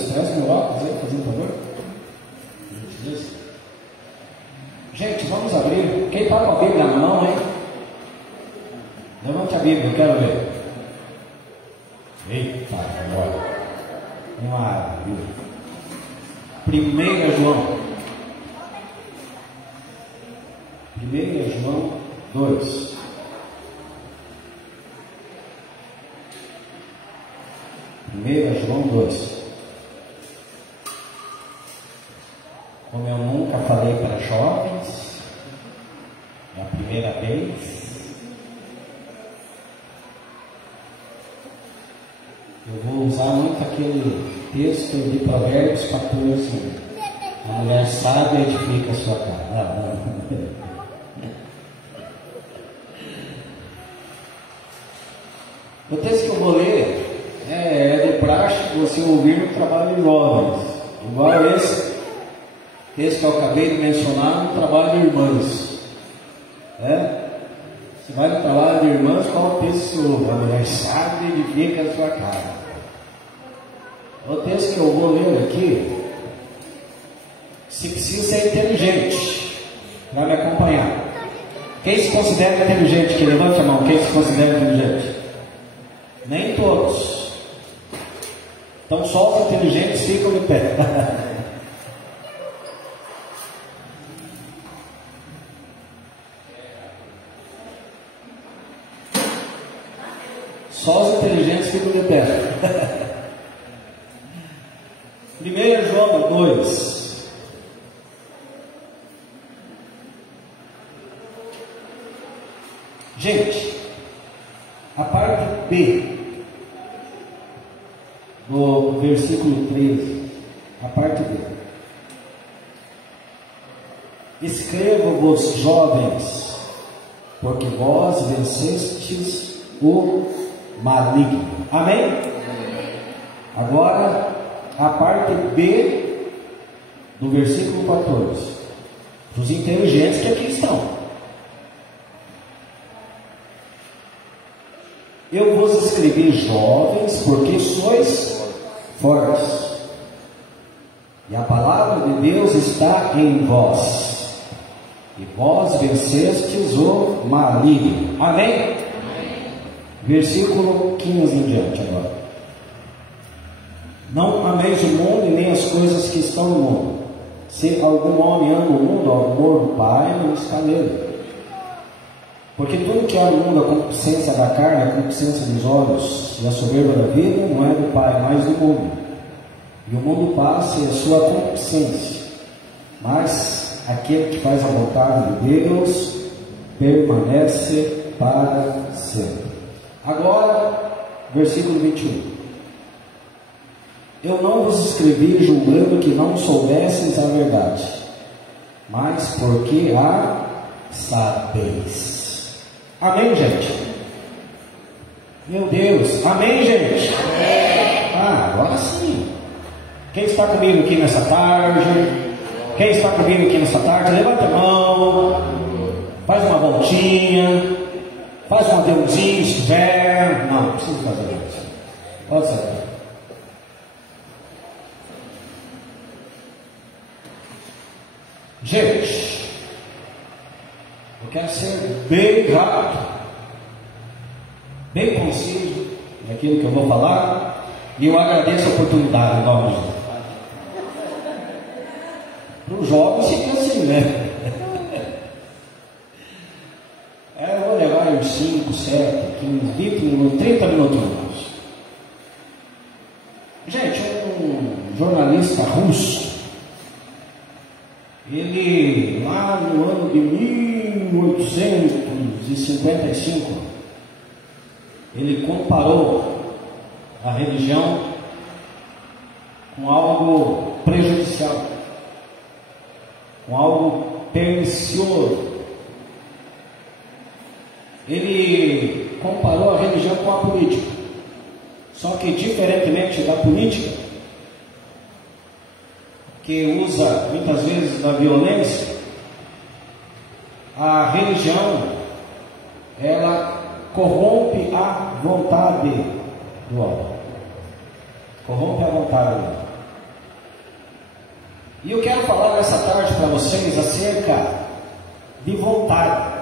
Deus, traz blocos aí, fazendo favor. Gente, vamos abrir. Quem está com a Bíblia na mão, hein? Levante a Bíblia, eu quero ver. Eita, agora. Maravilha. 1 João. 1 João 2. João 2. Como eu nunca falei para jovens, é a primeira vez, eu vou usar muito aquele texto de Provérbios 14. A mulher sábia edifica a sua casa. O texto que eu vou ler é de praxe você ouvir no trabalho de jovens, igual esse que eu acabei de mencionar no trabalho de irmãs. Você vai no trabalho de irmãs, qual o texto que você ouve? A mulher sábia edifica a sua casa. O texto que eu vou ler aqui, se precisa ser inteligente para me acompanhar. Quem se considera inteligente? Que levante a mão. Quem se considera inteligente? Nem todos. Então só os inteligentes ficam de pé. Só os inteligentes ficam de pé. 1 João 2. Gente, a parte B do versículo 13, a parte B. Escrevo-vos, jovens, porque vós vencestes o maligno. Amém? Agora, a parte B do versículo 14. Os inteligentes que aqui estão. Eu vos escrevi, jovens, porque sois fortes, e a palavra de Deus está em vós, e vós vencestes o maligno. Amém? Amém. Versículo 15 em diante agora. Não ameis o mundo e nem as coisas que estão no mundo. Se algum homem ama o mundo, o amor do Pai não está nele. Porque tudo que há no mundo, a concupiscência da carne, a concupiscência dos olhos e a soberba da vida, não é do Pai, mas do mundo. E o mundo passa e a sua concupiscência, mas aquele que faz a vontade de Deus permanece para sempre. Agora, versículo 21. Eu não vos escrevi julgando que não soubesseis a verdade, mas porque a sabeis. Amém, gente? Meu Deus, amém, gente? Agora sim. Quem está comigo aqui nessa tarde? Quem está comigo aqui nessa tarde? Levanta a mão, faz uma voltinha, faz um adeuzinho se quiser. Não precisa fazer isso. Pode ser. Gente, eu quero ser bem rápido, bem conciso naquilo que eu vou falar, e eu agradeço a oportunidade, em nome de Jesus. Para os jovens fica assim, né? Eu vou levar uns 5, 7, 15, 20 minutos, 30 minutos. Gente, um jornalista russo, ele, lá no ano de 1855, ele comparou a religião com algo prejudicial, com algo pernicioso. Ele comparou a religião com a política, só que diferentemente da política, que usa muitas vezes da violência, a religião, ela corrompe a vontade do homem. Corrompe a vontade do homem. E eu quero falar nessa tarde para vocês acerca de vontade.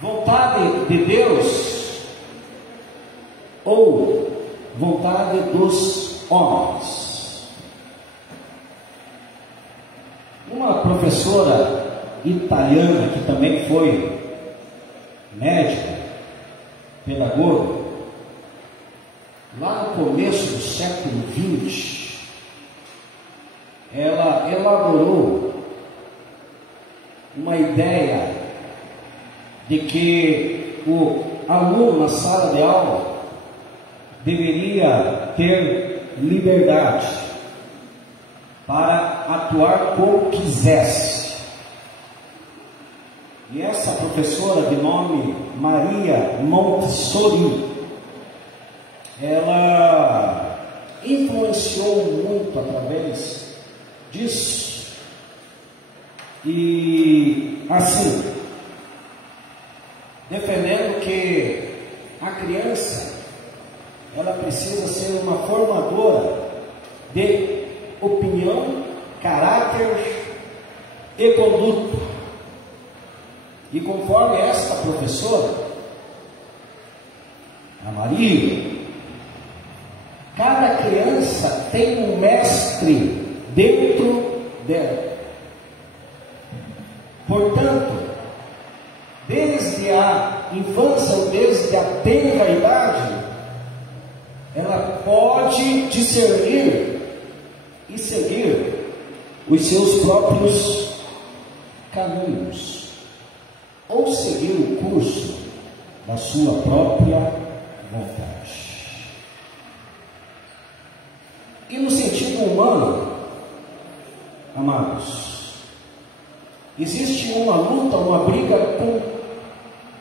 Vontade de Deus ou vontade dos homens. Uma professora italiana que também foi médica, pedagoga, lá no começo do século XX, ela elaborou uma ideia de que o aluno na sala de aula deveria ter liberdade para atuar como quisesse. E essa professora de nome Maria Montessori, ela influenciou muito através disso. E assim, defendendo que a criança, ela precisa ser uma formadora de opinião, caráter e conduta. E conforme esta professora, a Maria, cada criança tem um mestre dentro dela. Portanto, desde a infância ou desde a tenra idade, ela pode discernir e seguir os seus próprios caminhos, ou seguir o curso da sua própria vontade. E no sentido humano, amados, existe uma luta, uma briga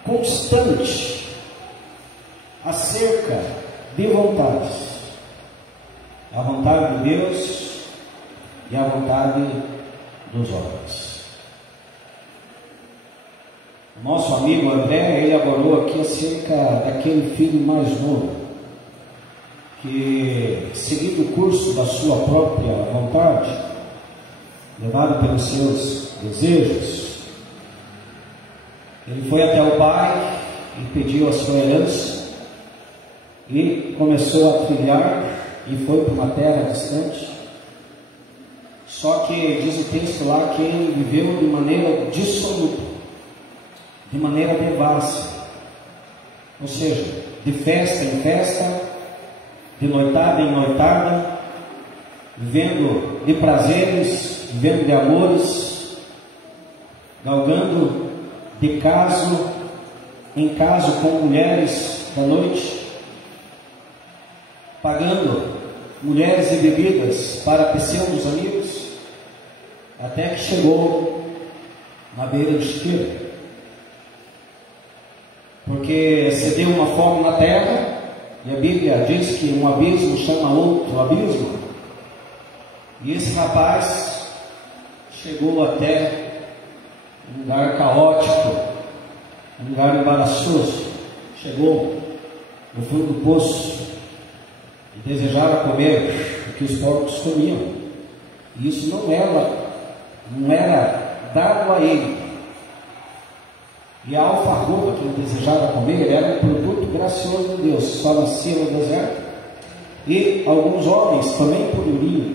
constante acerca de vontades. A vontade de Deus e a vontade dos homens. O nosso amigo André, ele abordou aqui acerca daquele filho mais novo, que, seguindo o curso da sua própria vontade, levado pelos seus desejos, ele foi até o pai e pediu a sua herança, e começou a trilhar, e foi para uma terra distante. Só que diz o texto lá que ele viveu de maneira dissoluta, de maneira devassa, ou seja, de festa em festa, de noitada em noitada, vivendo de prazeres, vivendo de amores, galgando de caso em caso com mulheres da noite, pagando mulheres e bebidas para pseudos amigos, até que chegou na beira do chiqueiro. Porque se deu uma fome na terra, e a Bíblia diz que um abismo chama outro abismo, e esse rapaz chegou até um lugar caótico, um lugar embaraçoso, chegou no fundo do poço e desejava comer o que os porcos comiam, e isso não era dado a ele. E a alfarroba que ele desejava comer era um produto gracioso de Deus, só nascia no deserto. E alguns homens também poderiam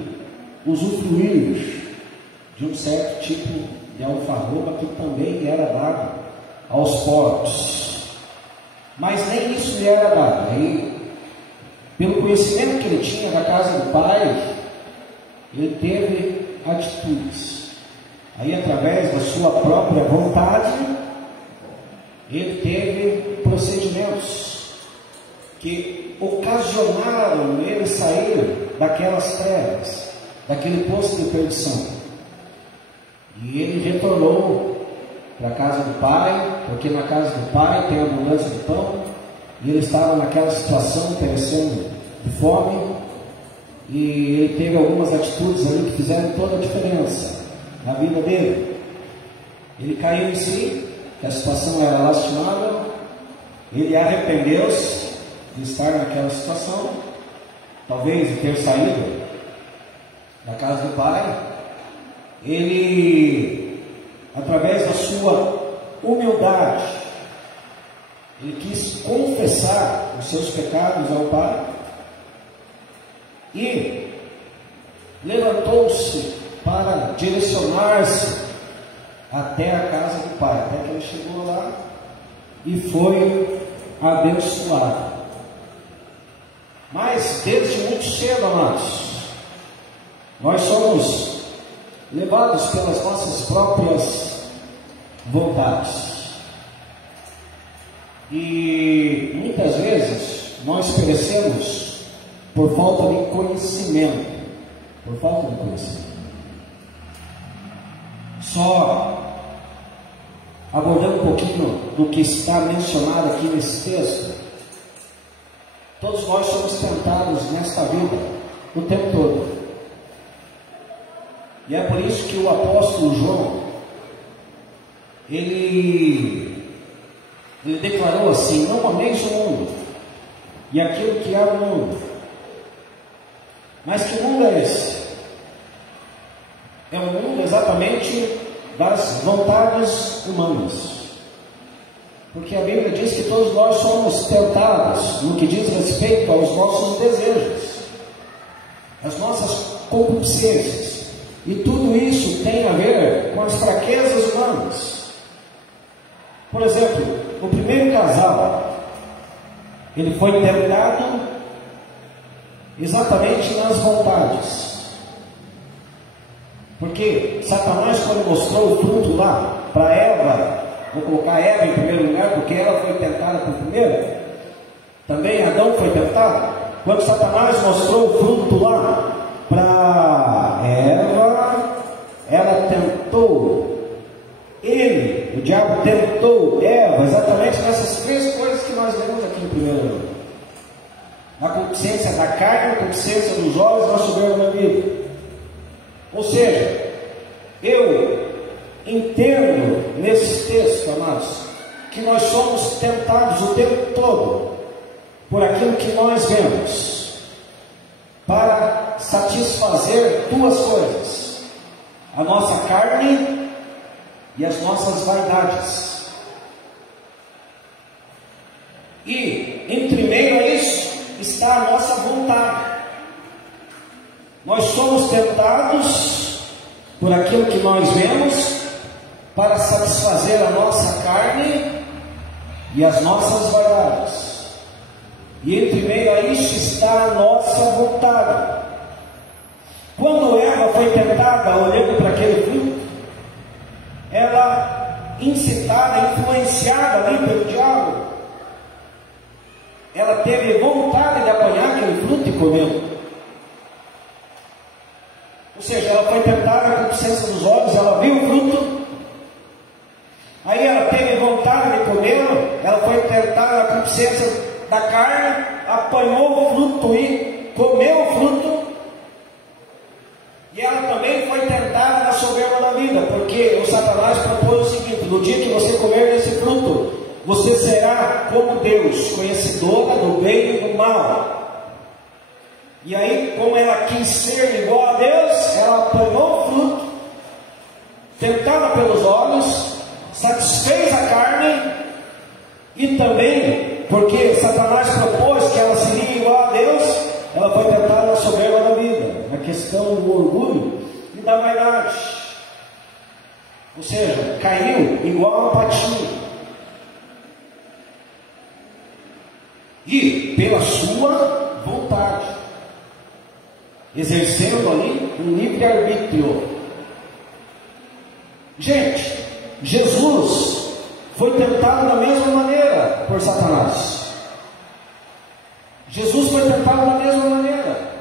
usufruir de um certo tipo de alfarroba que também era dado aos porcos. Mas nem isso lhe era dado. Aí, pelo conhecimento que ele tinha da casa do pai, ele teve atitudes. Aí, através da sua própria vontade, ele teve procedimentos que ocasionaram ele sair daquelas trevas, daquele poço de perdição. E ele retornou para a casa do pai, porque na casa do pai tem abundância de pão, e ele estava naquela situação, perecendo de fome, e ele teve algumas atitudes ali que fizeram toda a diferença na vida dele. Ele caiu em si, que a situação era lastimável, ele arrependeu-se de estar naquela situação, talvez de ter saído na casa do Pai, ele, através da sua humildade, ele quis confessar os seus pecados ao Pai e levantou-se para direcionar-se até a casa do Pai, até que ele chegou lá e foi abençoado. Mas desde muito cedo, amados, nós somos levados pelas nossas próprias vontades. E muitas vezes nós perecemos por falta de conhecimento. Por falta de conhecimento. Só abordando um pouquinho do que está mencionado aqui nesse texto. Todos nós somos tentados nesta vida o tempo todo. E é por isso que o apóstolo João, ele declarou assim: não ameis o mundo e aquilo que há no mundo. Mas que mundo é esse? É um mundo exatamente das vontades humanas. Porque a Bíblia diz que todos nós somos tentados no que diz respeito aos nossos desejos, as nossas concupiscências. E tudo isso tem a ver com as fraquezas humanas. Por exemplo, o primeiro casal, ele foi tentado exatamente nas vontades. Porque Satanás, quando mostrou o fruto lá para Eva, vou colocar Eva em primeiro lugar, porque ela foi tentada por primeiro, também Adão foi tentado. Quando Satanás mostrou o fruto lá para Eva, ela tentou, o diabo tentou Eva, exatamente nessas três coisas que nós vemos aqui no primeiro lugar: a concupiscência da carne, a concupiscência dos olhos, a soberba da vida. Ou seja, eu entendo nesse texto, amados, que nós somos tentados o tempo todo por aquilo que nós vemos, para satisfazer duas coisas: a nossa carne e as nossas vaidades. E entre meio a isso está a nossa vontade. Nós somos tentados por aquilo que nós vemos para satisfazer a nossa carne e as nossas vaidades. E entre meio a isso está a nossa vontade. Quando Eva foi tentada olhando para aquele fruto, ela, incitada, influenciada ali pelo diabo, ela teve vontade de apanhar aquele fruto e comer. Ou seja, ela foi tentada com a concupiscência dos olhos, ela viu o fruto, aí ela teve vontade de comê-lo, ela foi tentada com a concupiscência da carne, apanhou o fruto e comeu o fruto. E ela também foi tentada na soberba da vida, porque o Satanás propôs o seguinte: no dia que você comer desse fruto, você será como Deus, conhecedora do bem e do mal. E aí, como ela quis ser igual a Deus, ela apanhou o fruto, tentada pelos olhos, satisfez a carne, e também, porque Satanás propôs que ela seria igual a Deus, ela foi tentada na soberba da vida, na questão do orgulho e da vaidade. Ou seja, caiu igual a patinha. E pela sua vontade, exercendo ali um livre-arbítrio. Gente, Jesus foi tentado da mesma maneira por Satanás. Jesus foi tentado da mesma maneira.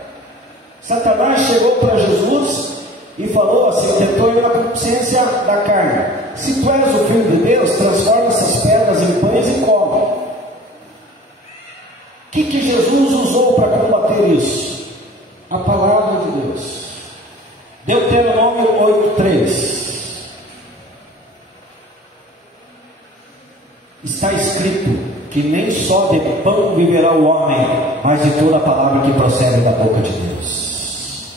Satanás chegou para Jesus e falou assim, tentou ele na concupiscência da carne: se tu és o Filho de Deus, transforma essas pedras em pães e come. O que Jesus usou para combater isso? A palavra de Deus. Deuteronômio 8:3. Está escrito que nem só de pão viverá o homem, mas de toda a palavra que procede da boca de Deus.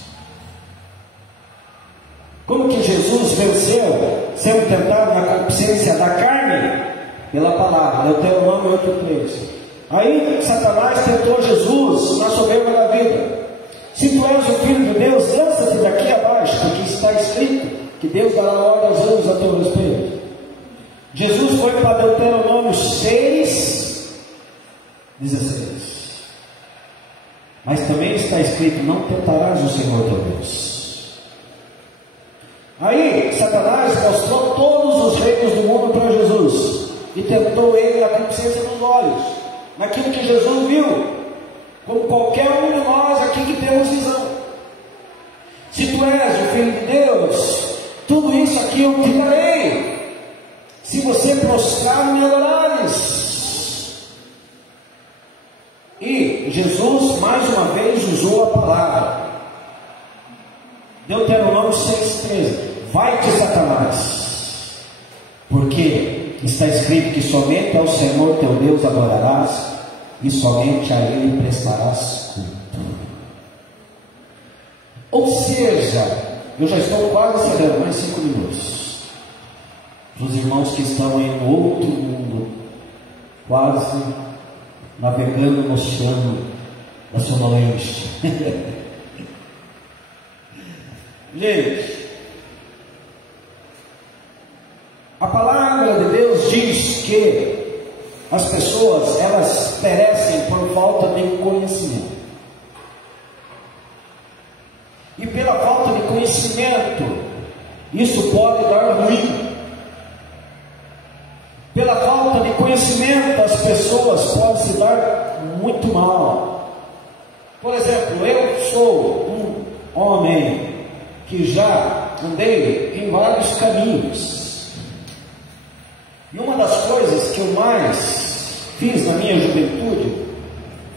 da carne pela palavra. Deuteronômio 8,3. Aí Satanás tentou Jesus na soberba da vida. Se tu és o Filho de Deus, lança-te daqui abaixo, porque está escrito que Deus dará ordem aos anjos a teu respeito. Jesus foi para Deuteronômio 6,16. Mas também está escrito: não tentarás o Senhor teu Deus. Aí Satanás mostrou todos os reinos do mundo para Jesus e tentou ele na consciência dos olhos, naquilo que Jesus viu, como qualquer um de nós aqui que temos visão. Se tu és o Filho de Deus, tudo isso aqui eu te darei, se você prostrar e me adorares. E Jesus mais uma vez usou a palavra. Deuteronômio 6,13. Vai-te, Satanás, porque está escrito que somente ao Senhor teu Deus adorarás e somente a Ele prestarás culto. Ou seja, eu já estou quase encerrando, mais 5 minutos. Para os irmãos que estão em outro mundo, quase navegando no oceano da sonolência. Gente, a palavra de Deus diz que as pessoas, elas perecem por falta de conhecimento. E pela falta de conhecimento, isso pode dar ruim. Pela falta de conhecimento, as pessoas podem se dar muito mal. Por exemplo, eu sou um homem que já andei em vários caminhos. E uma das coisas que eu mais fiz na minha juventude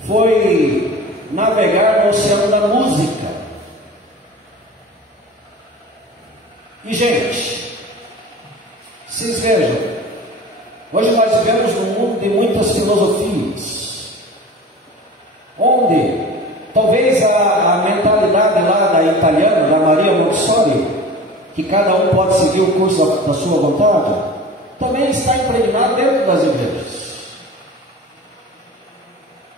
foi navegar no oceano da música. E gente, vocês vejam, hoje nós vivemos num mundo de muitas filosofias, onde talvez a mentalidade lá da italiana, da Maria Montessori, que cada um pode seguir o curso da sua vontade, também está impregnada dentro das igrejas.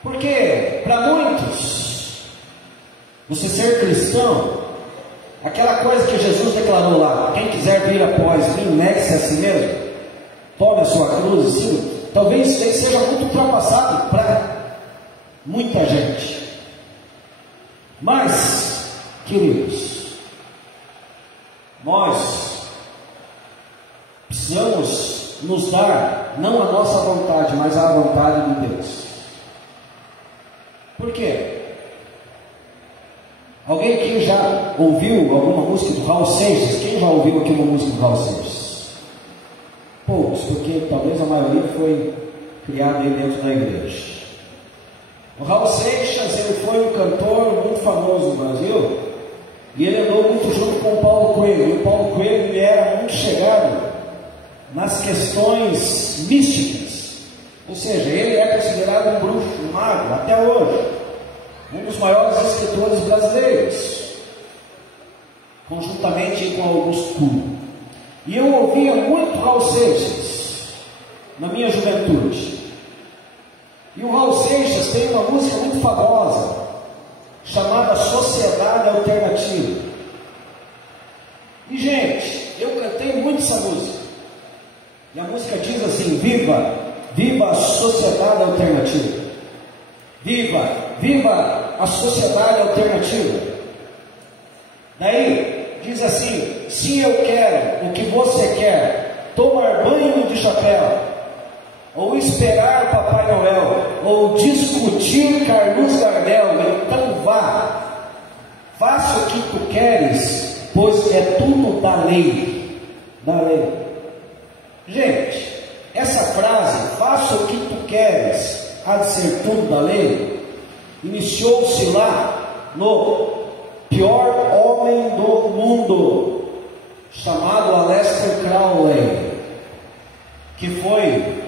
Porque para muitos, você ser cristão, aquela coisa que Jesus declarou lá: quem quiser vir após mim, negue-se a si mesmo, tome a sua cruz e siga. Talvez isso seja muito ultrapassado para muita gente. Mas, queridos, nós precisamos nos dar, não a nossa vontade, mas a vontade de Deus. Por quê? Alguém que já ouviu alguma música do Raul Seixas? Quem já ouviu aqui uma música do Raul Seixas? Poucos, porque talvez a maioria foi criada aí dentro da igreja. O Raul Seixas, ele foi um cantor muito famoso no Brasil, e ele andou muito junto com o Paulo Coelho. E o Paulo Coelho, ele era muito chegado nas questões místicas, ou seja, ele é considerado um bruxo, um mago, até hoje, um dos maiores escritores brasileiros, conjuntamente com Augusto Cury. E eu ouvia muito Raul Seixas na minha juventude. E o Raul Seixas tem uma música muito famosa, chamada Sociedade Alternativa. E gente, eu cantei muito essa música. E a música diz assim: viva, viva a sociedade alternativa. Viva, viva a sociedade alternativa. Daí diz assim: se eu quero o que você quer, tomar banho de chapéu, ou esperar Papai Noel, ou discutir Carlos Gardel, então vá, faça o que tu queres, pois é tudo da lei. Da lei. Gente, essa frase, faça o que tu queres, há de ser tudo da lei, iniciou-se lá no pior homem do mundo, chamado Aleister Crowley, que foi,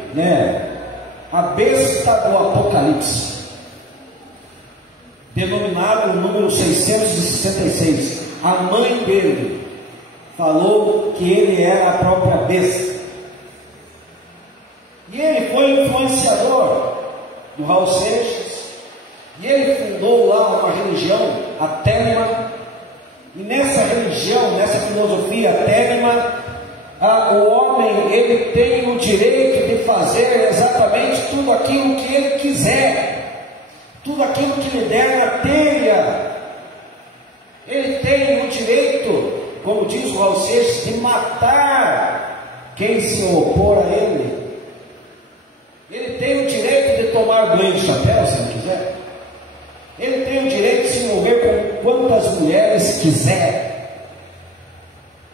a besta do Apocalipse, denominado o número 666. A mãe dele falou que ele era a própria besta. E ele foi influenciador do Raul Seixas, e ele fundou lá uma religião, a Telema, e nessa religião, nessa filosofia Telema, o homem ele tem o direito de fazer exatamente tudo aquilo que ele quiser, tudo aquilo que lhe der na telha. Ele tem o direito, como diz o Raul Seixas, de matar quem se opor a ele. Ele tem o direito de tomar banho de chapéu, se ele quiser. Ele tem o direito de se envolver com quantas mulheres quiser.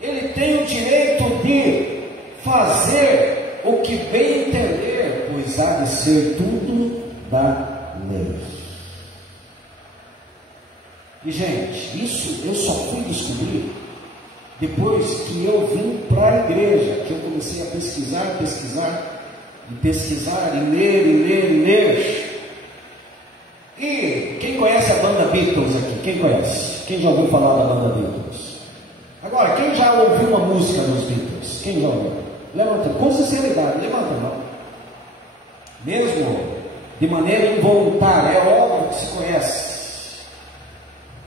Ele tem o direito de fazer o que bem entender, pois há de ser tudo da lei. E gente, isso eu só fui descobrir depois que eu vim para a igreja, que eu comecei a pesquisar, e ler. E quem conhece a banda Beatles aqui? Quem conhece? Quem já ouviu falar da banda Beatles? Agora, quem já ouviu uma música dos Beatles? Quem já ouviu? Levanta, com sinceridade, levanta a mão. Mesmo de maneira involuntária, é óbvio que se conhece.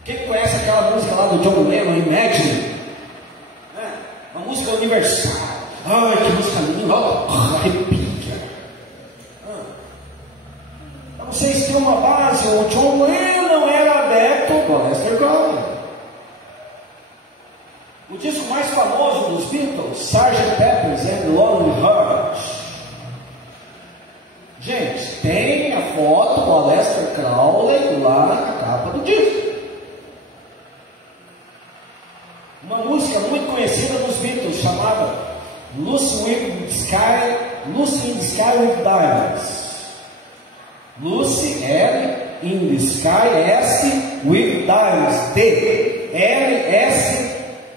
Quem conhece aquela música lá do John Lennon, Imagine? Uma música universal. Ai, que música linda, arrepia. Então vocês têm uma base. O John Lennon era adepto do Aleister Crowley. O disco mais famoso dos Beatles, Sgt. Pepper's and Lonely Hearts. Gente, tem a foto do Aleister Crowley lá na capa do disco. Uma música muito conhecida dos Beatles, chamada Lucy in the Sky with Diamonds. Lucy, L, in the Sky, S, with Diamonds, D, L, S,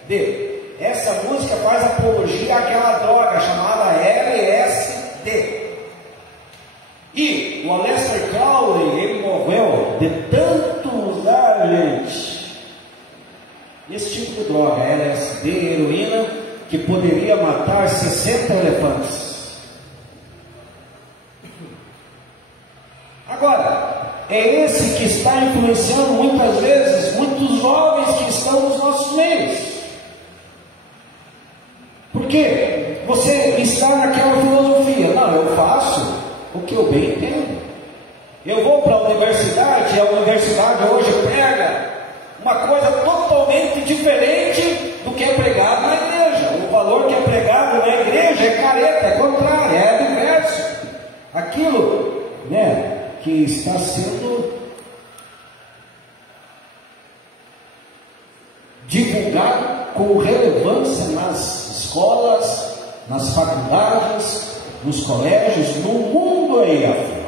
D. Essa música faz apologia àquela droga chamada LSD. E o Aleister Crowley, ele morreu de tanto usar, gente, esse tipo de droga, LSD, heroína, que poderia matar 60 elefantes. Agora, é esse que está influenciando muitas vezes muitos jovens que estão nos nossos meios. Por quê? Você está naquela filosofia. Não, eu faço o que eu bem entendo. Eu vou para a universidade, e a universidade hoje prega uma coisa totalmente diferente do que é pregado na igreja. O valor que é pregado na igreja é careta, é contrário, é diverso. Aquilo, que está sendo divulgado com relevância nas escolas, nas faculdades, nos colégios, no mundo aí afora.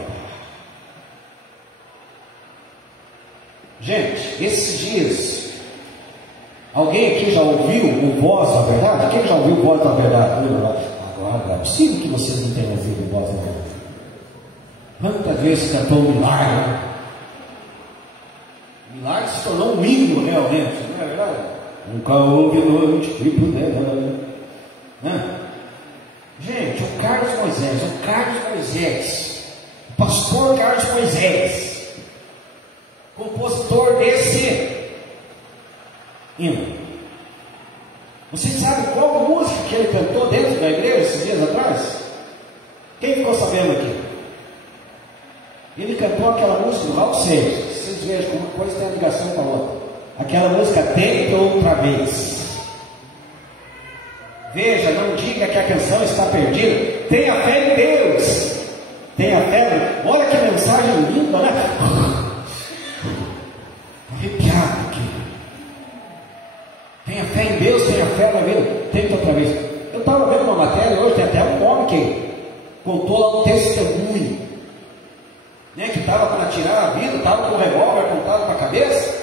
Gente, esses dias, alguém aqui já ouviu o Voz da Verdade? Quem já ouviu o Voz da Verdade? Agora, é possível que vocês não tenham ouvido o Voz da Verdade. Quantas vezes cantou o Milagre? O Milagre se tornou um hino realmente, não é verdade? Nunca houve noite que pudera. Gente, o Carlos Moisés, o pastor Carlos Moisés, compositor desse hino. Você sabe qual música que ele cantou dentro da igreja esses dias atrás? Quem ficou sabendo aqui? Ele cantou aquela música do Raul Seixas. Vocês vejam como uma coisa tem a ligação com a outra. Aquela música Tente Outra Vez. Veja, não diga que a canção está perdida. Tenha fé em Deus. Tenha fé. Olha que mensagem linda, né? Arrepiado aqui. Tenha fé em Deus, tenha fé na vida. Tente outra vez. Eu estava vendo uma matéria hoje, tem até um homem que contou lá um testemunho, que estava para tirar a vida, estava com o revólver apontado para a cabeça,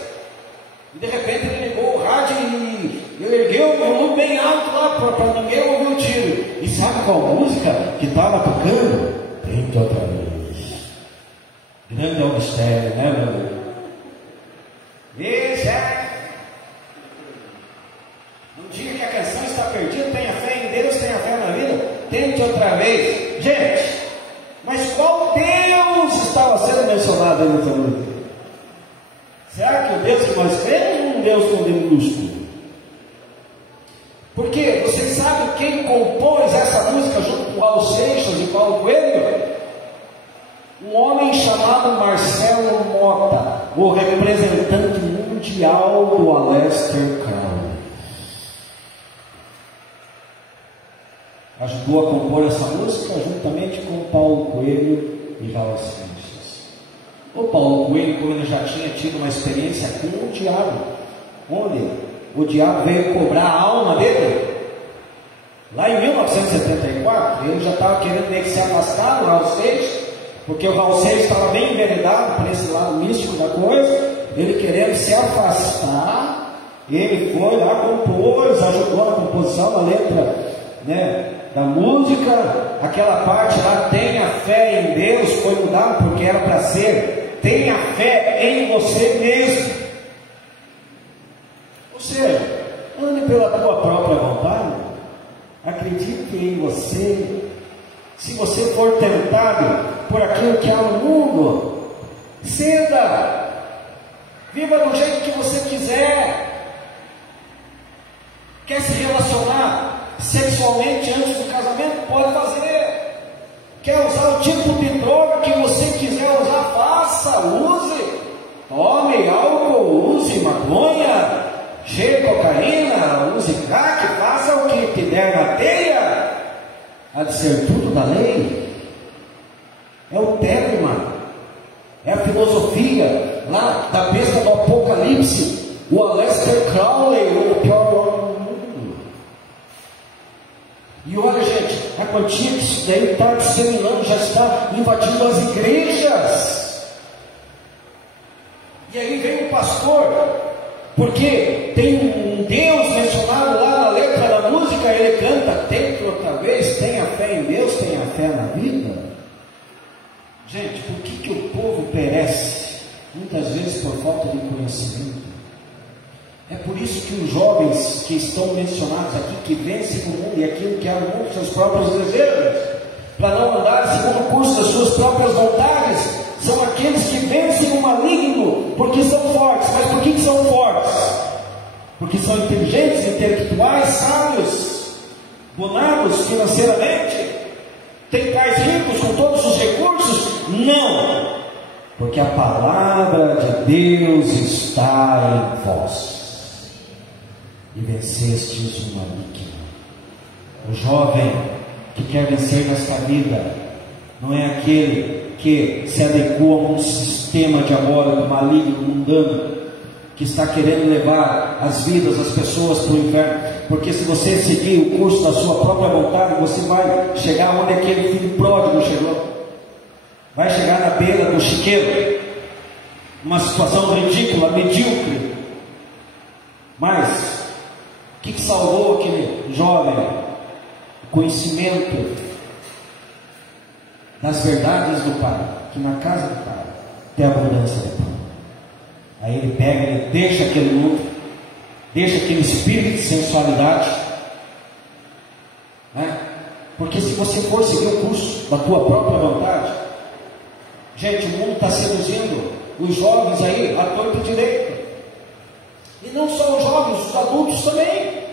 e de repente ele ligou o rádio e ergueu o volume bem alto lá para ninguém ouvir o tiro. E sabe qual música que estava tocando? Tente outra vez. Grande é o mistério, né, meu Deus? Veja, não diga que a canção está perdida. Tenha fé em Deus, tenha fé na vida. Tente outra vez. Gente, aí nessa noite? Será que o Deus que nós cremos é um Deus com D minúsculo? Porque vocês sabem quem compôs essa música junto com Raul Seixas e Paulo Coelho? Um homem chamado Marcelo Mota, o representante mundial do Aleister Crowley. Ajudou a compor essa música juntamente com Paulo Coelho e Raul Seixas. O Paulo Coelho, como ele já tinha tido uma experiência com o diabo, onde o diabo veio cobrar a alma dele, lá em 1974, ele já estava querendo meio que se afastar do Raul Seixas, porque o Raul Seixas estava bem enveredado por esse lado místico da coisa, ele querendo se afastar, ele foi lá, compôs, ajudou na composição da letra, né, da música, aquela parte lá, tenha fé em Deus, foi mudado porque era para ser, tenha fé em você mesmo. Ou seja, ande pela tua própria vontade, acredite em você. Se você for tentado por aquilo que há no mundo, ceda, viva do jeito que você quiser. Quer se relacionar sexualmente antes do casamento? Pode fazer. Quer usar o tipo de droga que você quiser usar? Faça, use. Tome álcool, use maconha, cheire cocaína, use crack, faça o que te der na telha. Há de ser tudo da lei. É o tema, é a filosofia lá da besta do Apocalipse, o Aleister Crowley, o pior homem do mundo. E olha, gente, a quantia que isso daí está disseminando, já está invadindo as igrejas. E aí vem o pastor, porque tem um Deus mencionado lá na letra da música, ele canta, tente outra vez, tenha fé em Deus, tenha fé na vida. Gente, por que o povo perece? Muitas vezes por falta de conhecimento. É por isso que os jovens que estão mencionados aqui, que vencem o mundo e aquilo que há no mundo, seus próprios desejos, para não andar segundo o curso das suas próprias vontades, são aqueles que vencem o maligno, porque são fortes. Mas por que são fortes? Porque são inteligentes, intelectuais, sábios, bonados financeiramente, têm pais ricos com todos os recursos? Não, porque a palavra de Deus está em vós e vencestes o maligno. O jovem que quer vencer nesta vida não é aquele que se adequa a um sistema de amor maligno, mundano, que está querendo levar as vidas, as pessoas para o inferno. Porque se você seguir o curso da sua própria vontade, você vai chegar onde aquele filho pródigo chegou. Vai chegar na beira do chiqueiro, uma situação ridícula, medíocre. Mas o que salvou aquele jovem? O conhecimento das verdades do Pai, que na casa do Pai tem abundância de pão. Aí ele pega, ele deixa aquele mundo, deixa aquele espírito de sensualidade, né? Porque se você for seguir o curso da tua própria vontade, gente, o mundo está seduzindo os jovens aí à torta e direita. E não só os jovens, os adultos também.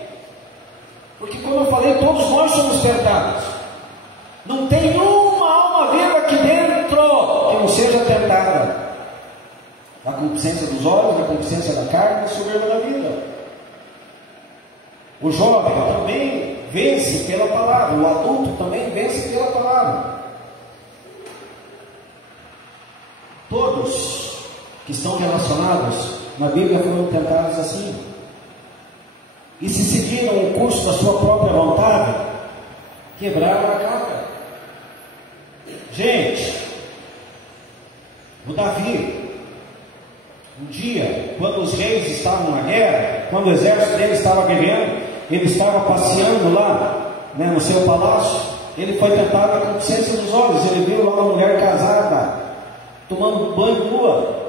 Porque como eu falei, todos nós somos tentados. Não tem uma alma viva aqui dentro que não seja tentada. A concupiscência dos olhos, a concupiscência da carne, a soberba da vida. O jovem também vence pela palavra, o adulto também vence pela palavra. Todos que estão relacionados na Bíblia foram tentados assim. E se seguiram o curso da sua própria vontade, quebraram a cara. Gente, o Davi, um dia, quando os reis estavam na guerra, quando o exército dele estava guerreando, ele estava passeando lá, né, no seu palácio, ele foi tentado na concupiscência dos olhos. Ele viu lá uma mulher casada, tomando banho nua,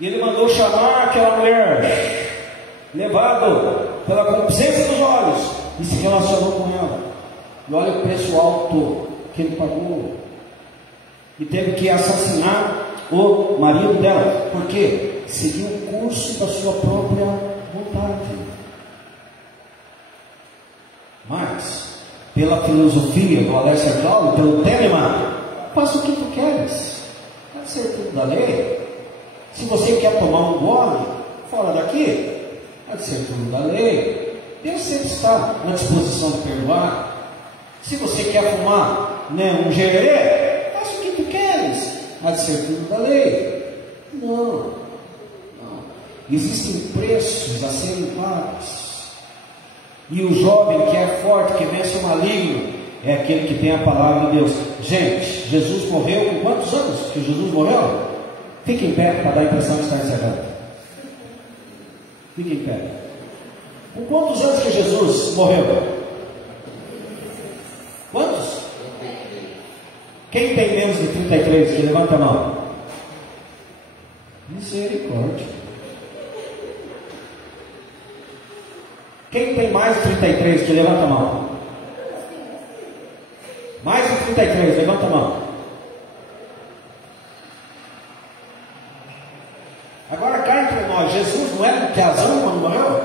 e ele mandou chamar aquela mulher, levado pela concupiscência dos olhos, e se relacionou com ela. E olha o preço alto que ele pagou, e teve que assassinar o marido dela. Por quê? Seguiu o curso da sua própria vontade. Mas, pela filosofia do Alessio Claudio, pelo Telema, faça o que tu queres. Pode ser tudo da lei. Se você quer tomar um gole fora daqui, pode ser tudo da lei. Deus sempre está na disposição de perdoar. Se você quer fumar, né, um gerê, faça o que tu queres. Pode ser tudo da lei. Não. Existem preços a serem pagos. E o jovem que é forte, que vence o maligno, é aquele que tem a palavra de Deus. Gente, Jesus morreu com quantos anos que Jesus morreu? Fique em pé para dar a impressão de estar encerrando. Fique em pé. Com quantos anos que Jesus morreu? Quantos? Quem tem menos de 33? Que levanta a mão. Misericórdia. Quem tem mais de 33? Que levanta a mão. Mais de 33, levanta a mão. Agora cá entre nós, Jesus não era um piazão quando morreu?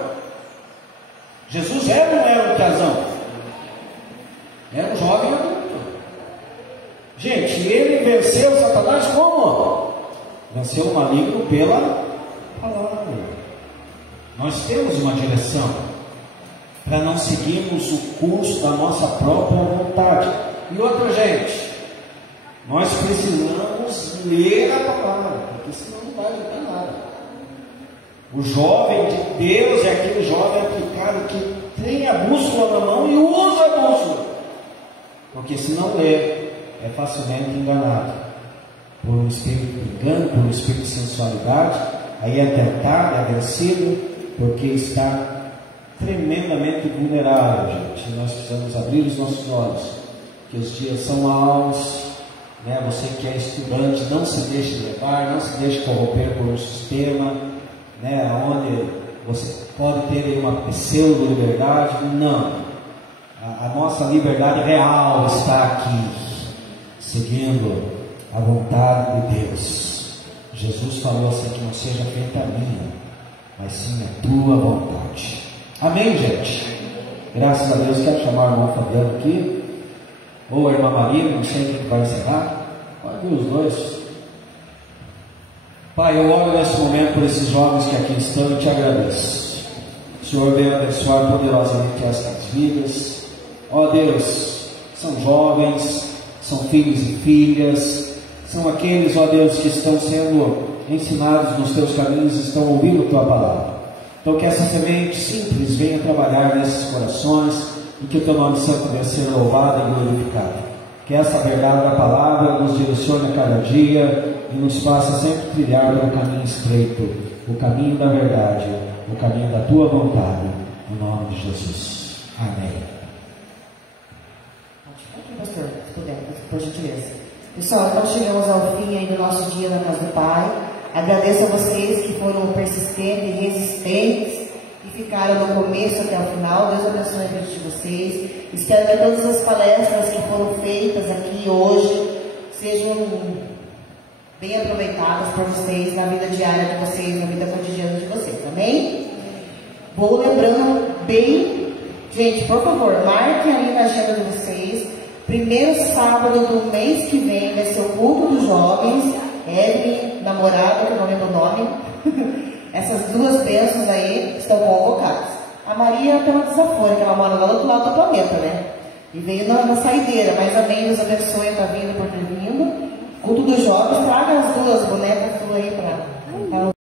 Jesus era ou não era um piazão? Era um jovem adulto. Gente, ele venceu Satanás como? Venceu o maligno pela palavra. Nós temos uma direção para não seguirmos o curso da nossa própria vontade. E outra, gente, nós precisamos ler a palavra, porque senão não vai adiantar nada. O jovem de Deus é aquele jovem aplicado que tem a bússola na mão e usa a bússola, porque se não ler, é facilmente enganado por um espírito de engano, por um espírito de sensualidade. Aí é tentado, é vencido, porque está tremendamente vulnerável, gente. Nós precisamos abrir os nossos olhos, que os dias são maus, né? Você que é estudante, não se deixe levar, não se deixe corromper por um sistema, né? Onde você pode ter uma pseudo-liberdade. Não, a nossa liberdade real está aqui, seguindo a vontade de Deus. Jesus falou assim, que não seja feita a minha, mas sim a tua vontade. Amém, gente? Graças a Deus. Quero chamar o irmão Fabiano aqui, ou a irmã Maria, não sei quem vai encerrar. Pode vir os dois. Pai, eu oro nesse momento por esses jovens que aqui estão e te agradeço. O Senhor venha abençoar poderosamente estas vidas. Ó Deus, são jovens, são filhos e filhas, são aqueles, ó Deus, que estão sendo ensinados nos teus caminhos, estão ouvindo a tua palavra. Então que essa semente simples venha trabalhar nesses corações e que o teu nome santo venha ser louvado e glorificado. Que essa verdade da palavra nos direcione a cada dia e nos faça sempre trilhar pelo caminho estreito, o caminho da verdade, o caminho da tua vontade, no nome de Jesus. Amém. Pastor, se puder, por gentileza. Pessoal, nós chegamos ao fim aí do nosso dia na casa do Pai. Agradeço a vocês que foram persistentes e resistentes e ficaram no começo até o final. Deus abençoe a vida de vocês. Espero que todas as palestras que foram feitas aqui hoje sejam bem aproveitadas por vocês na vida diária de vocês, na vida cotidiana de vocês. Amém? Vou lembrando bem, gente, por favor, marquem ali na agenda de vocês. Primeiro sábado do mês que vem vai ser o culto dos jovens. Evelyn, namorada, que eu não lembro o nome. Essas duas bênçãos aí estão convocadas. A Maria tem uma desaforo, que ela mora lá do outro lado do planeta, né? E veio na saideira, mas amém, Deus abençoe, está vindo por ter vindo. Culto dos jovens, traga as duas bonecas tuas aí para